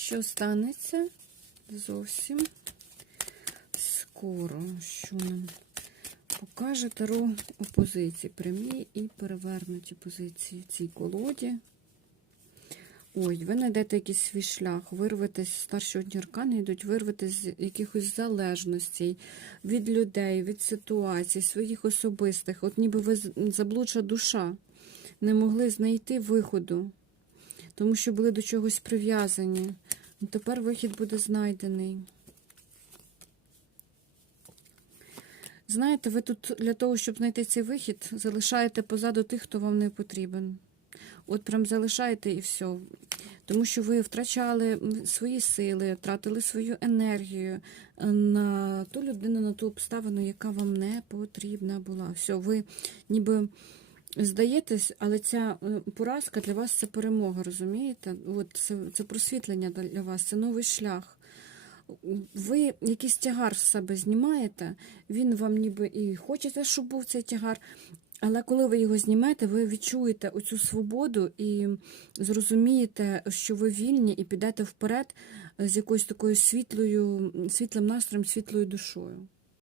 Що станеться зовсім скоро, що нам покаже Таро опозиції, прямі і перевернуті позиції в цій колоді. Ой, ви знайдете якийсь свій шлях, вирветесь, старші одні аркани йдуть, вирветесь з якихось залежностей від людей, від ситуацій, своїх особистих. От ніби ви заблудша душа, не могли знайти виходу, тому що були до чогось прив'язані. Ну, Тепер вихід буде знайдений. Знаєте, ви тут для того, щоб знайти цей вихід, залишаєте позаду тих, хто вам не потрібен. От прям залишаєте і все. Тому що ви втрачали свої сили, втратили свою енергію на ту людину, на ту обставину, яка вам не потрібна була. Все, ви ніби здаєтесь, але ця е, поразка для вас це перемога, розумієте? От це, це просвітлення для вас, це новий шлях. Ви якийсь тягар з себе знімаєте, він вам ніби і хочеться, щоб був цей тягар. Але коли ви його знімете, ви відчуєте оцю свободу і зрозумієте, що ви вільні, і підете вперед з якоюсь такою світлою, світлим настроєм, світлою душою.